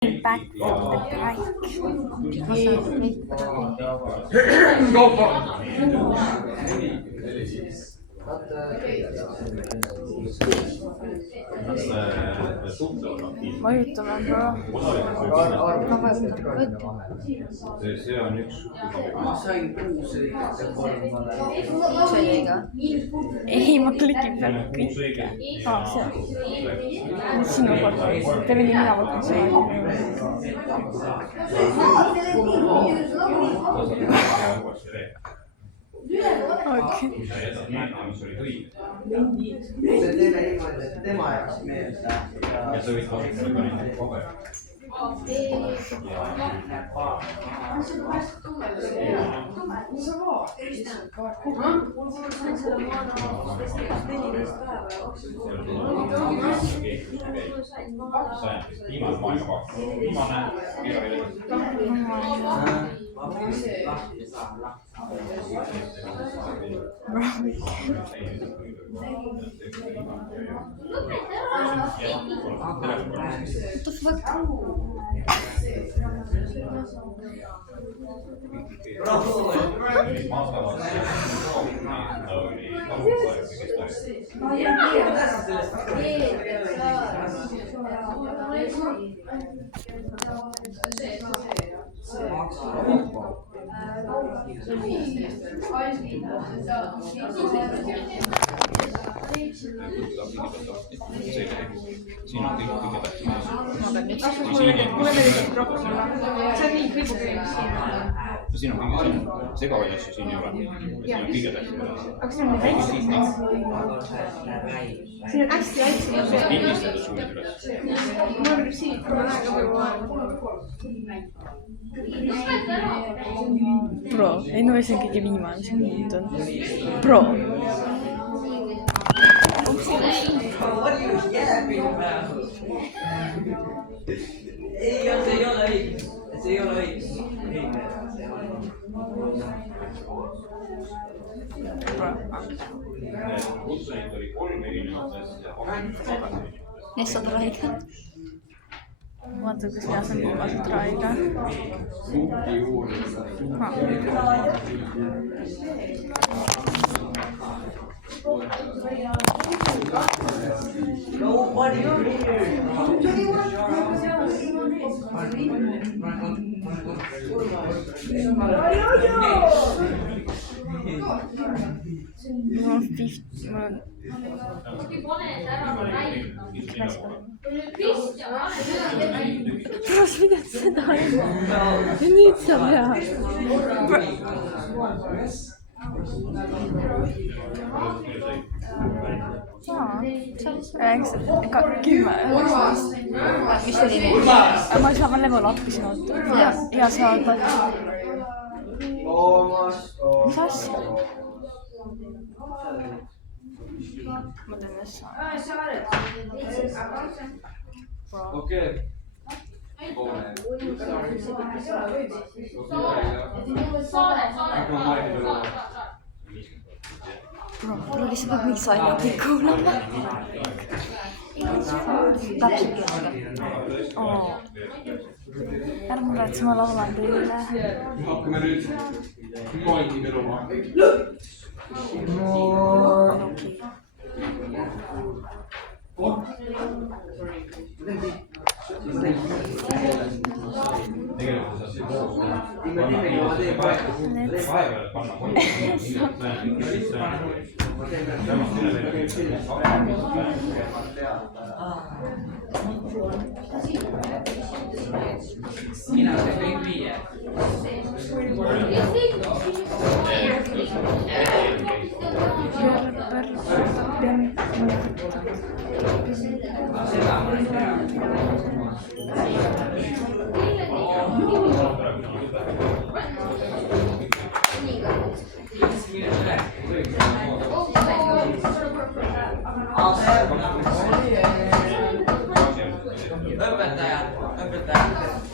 Back from the bike. Go for it. Vajutame bro. See on üks. Ma sain 6 õiget ja 3 vale. See oli ka. Ei, ma klikin peale kõike. See on. Sinu kord. Teeme nii, mina võtan seda. Okei. Me teeme niimoodi, et tema jaoks meelde. Ja sa võid kasutada ka neid kohe. What the fuck? Siin on kõik kõige tähtsam. Mulle meeldib rohkem. See on nii kõige Siin on segavaid asju, siin ei ole. Siin on kõige tähtsam. Aga see on nii väiksed. See on hästi väiksed. Pildistada suunud üles. Mul on siin, kui ma näen ka palju aega. Bro, ei no see on kõige viimane, mis ma muutan. Bro. Ei ole õige. See ei ole õige. Kutsunid oli 3 erinevat asja. Nessa tuleb ikka. Vaata, kas mina saan viimased raega. Nobody here. Pros, mida seda on? Ja nüüd sa pead. Ega 10. Mis oli nii? Ma saan level up'i oota. Ja saada. Mis asja? Ma teen nässa. Okei. Mul oli seda mingi saimati kuulama. Täpselt ühesõnaga. Ära muretse, ma laulan teile. Hakkame nüüd maailmi peluma. Tegelikult sa siin koos mina see kõik viie. Õpetaja,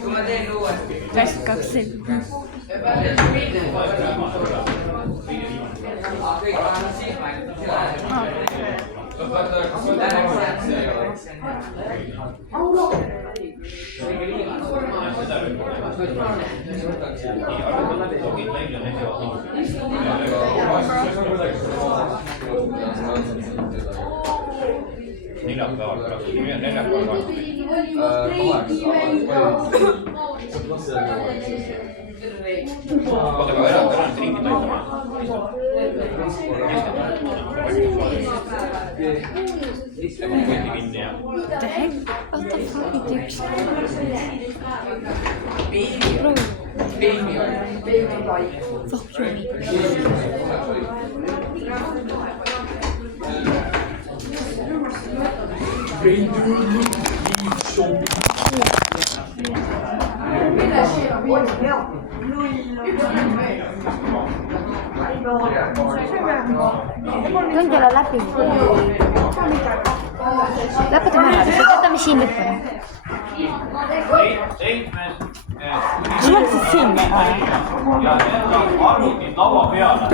kui ma teen uuesti. Käisid 2 silmi. Kõik, siis ma ei tea. Neljapäeval pärast, neljapäeval vastu. Oota, aga ära nüüd ringi toitama. Võeti kinni ja... The heck? What the fuck it is? Bro. Fuck you. Tund ei ole läbi. Lõpetame ära, võtame siin lõpuni. Sul on siis siin või? Ja need on arvutid laua peale.